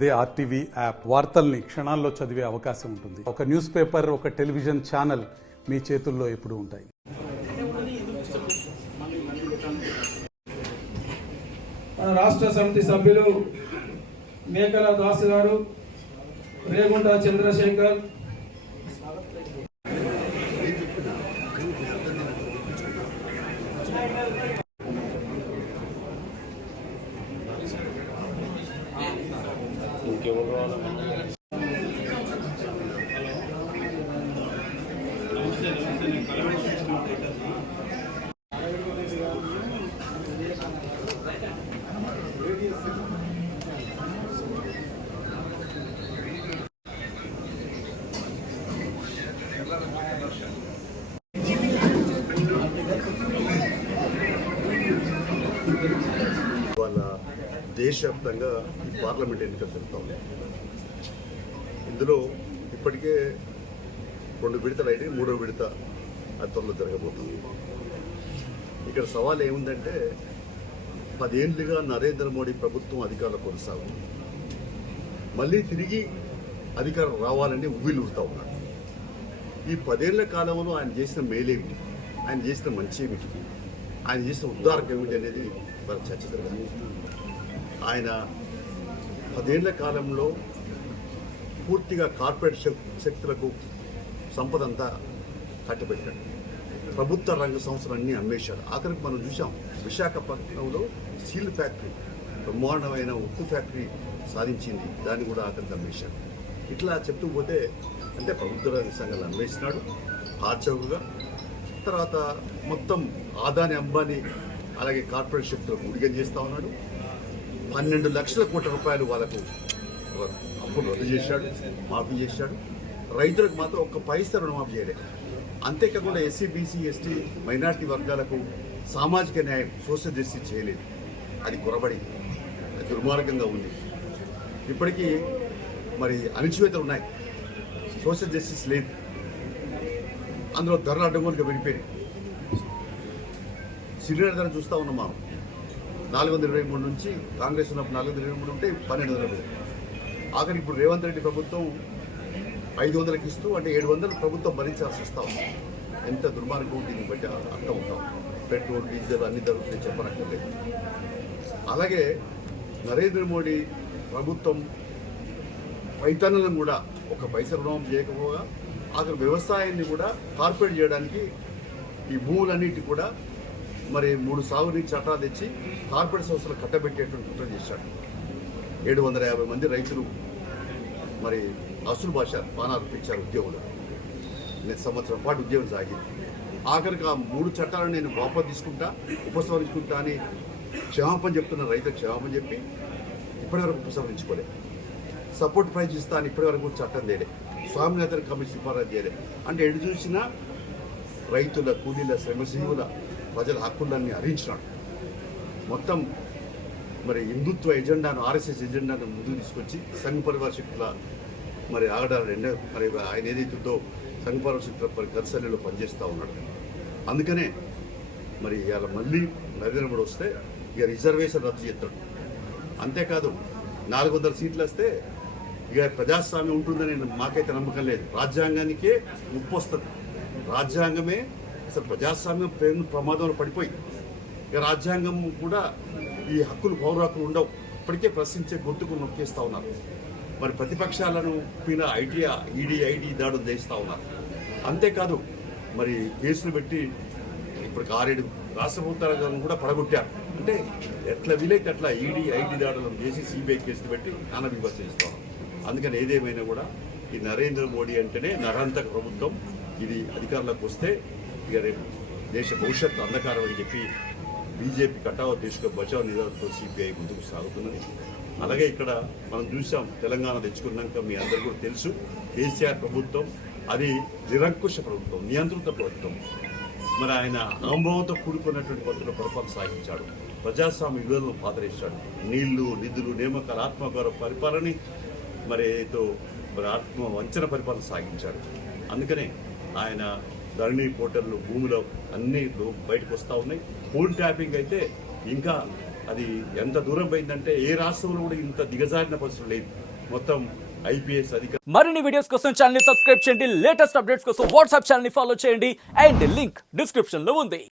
అదే RTV app వార్తల్ని క్షణాల్లో చదివే అవకాశం ఉంటుంది. ఒక న్యూస్ పేపర్, ఒక టెలివిజన్ ఛానల్ మీ చేతుల్లో ఎప్పుడూ ఉంటాయి. మన రాష్ట్ర సమితి సభ్యులు మేకల దాసు గారు, రేగుంట చంద్రశేఖర్, వాళ్ళ దేశవ్యాప్తంగా పార్లమెంట్ ఎన్నికలు జరుగుతాం. ఇందులో ఇప్పటికే 2 విడతలు అయితే 3వ విడత అది త్వరలో జరగబోతుంది. ఇక్కడ సవాల్ ఏముందంటే 10 ఏళ్లుగా నరేంద్ర మోడీ ప్రభుత్వం అధికారంలో కొనసాగుతుంది. మళ్ళీ తిరిగి అధికారం రావాలని ఉవ్విలుడుతూ ఉన్నారు. ఈ 10 ఏళ్ల కాలంలో ఆయన చేసిన మేలేమిటి, ఆయన చేసిన మంచి ఏమిటి, ఆయన చేసిన ఉద్ధారకం ఏమిటి అనేది మనం చర్చ జరగాలి. ఆయన 10 ఏళ్ల కాలంలో పూర్తిగా కార్పొరేట్ శక్తులకు సంపద అంతా కట్టబెట్టాడు. ప్రభుత్వ రంగ సంస్థలన్నీ అమ్మేశాడు. ఆఖరికి మనం చూసాం విశాఖపట్నంలో స్టీల్ ఫ్యాక్టరీ, బ్రహ్మాండమైన ఉక్కు ఫ్యాక్టరీ సాధించింది, దాన్ని కూడా ఆఖరికి అమ్మేశాడు. ఇట్లా చెప్తూ పోతే అంటే ప్రభుత్వ రంగ సంఘాలు అమ్మేసినాడు ఆర్చవుగా. తర్వాత మొత్తం ఆదాని అంబానీ అలాగే కార్పొరేట్ శక్తులకు ఉడిగం చేస్తూ ఉన్నాడు. 12 లక్షల కోట్ల రూపాయలు వాళ్ళకు అప్పులు రద్దు చేశాడు, మాఫీ చేశాడు. రైతులకు మాత్రం ఒక్క పైసా రుణమాఫీ చేయలేదు. అంతేకాకుండా ఎస్సీ, బీసీ, ఎస్టీ, మైనార్టీ వర్గాలకు సామాజిక న్యాయం, సోషల్ జస్టిస్ చేయలేదు. అది కొరబడి దుర్మార్గంగా ఉంది. ఇప్పటికీ మరి అణచివేతలు ఉన్నాయి, సోషల్ జస్టిస్ లేదు. అందులో ధరలు అడ్డగోలుగా పెరిగిపోయినాయి. సిలిండర్ ధర చూస్తూ ఉన్నాం మనం 423 నుంచి కాంగ్రెస్ ఉన్నప్పుడు 423 ఉంటే 1200. ఆఖరి ఇప్పుడు రేవంత్ రెడ్డి ప్రభుత్వం 500కి ఇస్తూ అంటే 700 ప్రభుత్వం భరించాల్సి వస్తా ఉంది. ఎంత దుర్మార్గం దీన్ని బట్టి అర్థం ఉంటాం. పెట్రోల్, డీజిల్ అన్ని ధరలు చెప్పనక్కర్లేదు. అలాగే నరేంద్ర మోడీ ప్రభుత్వం రైతన్నలను కూడా ఒక పైసా రుణం చేయకపోగా అక్కడ వ్యవసాయాన్ని కూడా కార్పొరేట్ చేయడానికి ఈ భూములన్నిటి కూడా మరి 3 సాగునీటి చట్టాలు తెచ్చి కార్పొరేట్ సంస్థలు కట్టబెట్టేటువంటి కుట్ర చేశాడు. 750 మంది రైతులు మరి అసలు భాష పానాలు పెంచారు ఉద్యోగులు. సంవత్సరం పాటు ఉద్యోగం సాగింది. ఆఖరికి ఆ 3 చట్టాలను నేను వాపసు తీసుకుంటా, ఉపసంహరించుకుంటా అని క్షమాపణ చెప్తున్న రైతులకు క్షమాపణ చెప్పి ఇప్పటివరకు ఉపసంహరించుకోలేదు. సపోర్ట్ ప్రైజ్ ఇస్తా అని ఇప్పటివరకు చట్టం తేలే. స్వామినాథన్ కమిషన్ సిఫారసు చేయలేదు. అంటే ఎటు చూసినా రైతుల, కూలీల, శ్రమజీవుల, ప్రజల హక్కులన్నీ హరించినాడు. మొత్తం మరి హిందుత్వ ఎజెండాను, ఆర్ఎస్ఎస్ ఎజెండాను ముందుకు తీసుకొచ్చి సంఘ పరివార శక్తుల మరి ఆగడాలు మరి ఆయన ఏదైతుందో సంఘ పరివార శక్తుల గర్సల్లిలో పనిచేస్తూ ఉన్నాడు. అందుకనే మరి ఇవాళ మళ్ళీ నరేంద్ర మోడీ వస్తే ఇక రిజర్వేషన్ రద్దు చేస్తాడు. అంతేకాదు 400 సీట్లు వస్తే ఇక ప్రజాస్వామ్యం ఉంటుందని మాకైతే నమ్మకం లేదు. రాజ్యాంగానికే ముప్పు వస్తుంది. రాజ్యాంగమే అసలు ప్రజాస్వామ్యం ప్రమాదంలో పడిపోయి ఇక రాజ్యాంగం కూడా ఈ హక్కులు, పౌర హక్కులు ఉండవు. ఇప్పటికే ప్రశ్నించే గొంతుకు నొక్కేస్తూ ఉన్నారు. మరి ప్రతిపక్షాలను పైన ఈడీ దాడులు చేస్తూ ఉన్నారు. అంతేకాదు మరి కేసులు పెట్టి ఇప్పుడు 6-7 రాష్ట్ర ప్రభుత్వాలను కూడా పడగొట్టారు. అంటే ఎట్లా వీలైతే అట్లా ఐటీ దాడులను చేసి సిబిఐ కేసులు పెట్టి నానా విమర్శ చేస్తాం. అందుకని ఏదేమైనా కూడా ఈ నరేంద్ర మోడీ అంటేనే నరహంతక ప్రభుత్వం. ఇది అధికారంలోకి వస్తే ఇక రేపు దేశ భవిష్యత్తు అంధకారం అని చెప్పి బీజేపీ కటావ దేశ బచావ్ నిదానంతో సిపిఐ ముందుకు సాగుతున్నది. అలాగే ఇక్కడ మనం చూసాం తెలంగాణ తెచ్చుకున్నాక మీ అందరికీ కూడా తెలుసు, కేసీఆర్ ప్రభుత్వం అది నిరంకుశ ప్రభుత్వం, నియంత్రిత ప్రభుత్వం. మరి ఆయన అనుభవంతో కూడుకున్నటువంటి పద్ధతిలో పరిపాలన సాగించాడు. ప్రజాస్వామ్య విలువలను పాతరేశాడు. నీళ్లు, నిధులు, నియామకాల ఆత్మగౌరవ పరిపాలనని మరి మరి ఆత్మ వంచన పరిపాలన సాగించాడు. అందుకనే ఆయన ధరణి పోర్టల్లు, భూమిలో అన్ని బయటకు వస్తూ ఉన్నాయి. ఫోన్ ట్యాపింగ్ అయితే ఇంకా అది ఎంత దూరం పోయిందంటే ఏ రాష్ట్రంలో కూడా ఇంత దిగజారిన పరిస్థితులు లేదు. మొత్తం ఐపీఎస్ అధికారులు. మరిన్ని వీడియోస్ కోసం ఛానల్ ని సబ్స్క్రైబ్ చేయండి. లేటెస్ట్ అప్డేట్స్ కోసం వాట్సాప్ ఛానల్ ని ఫాలో చేయండి అండ్ లింక్ డిస్క్రిప్షన్ లో ఉంది.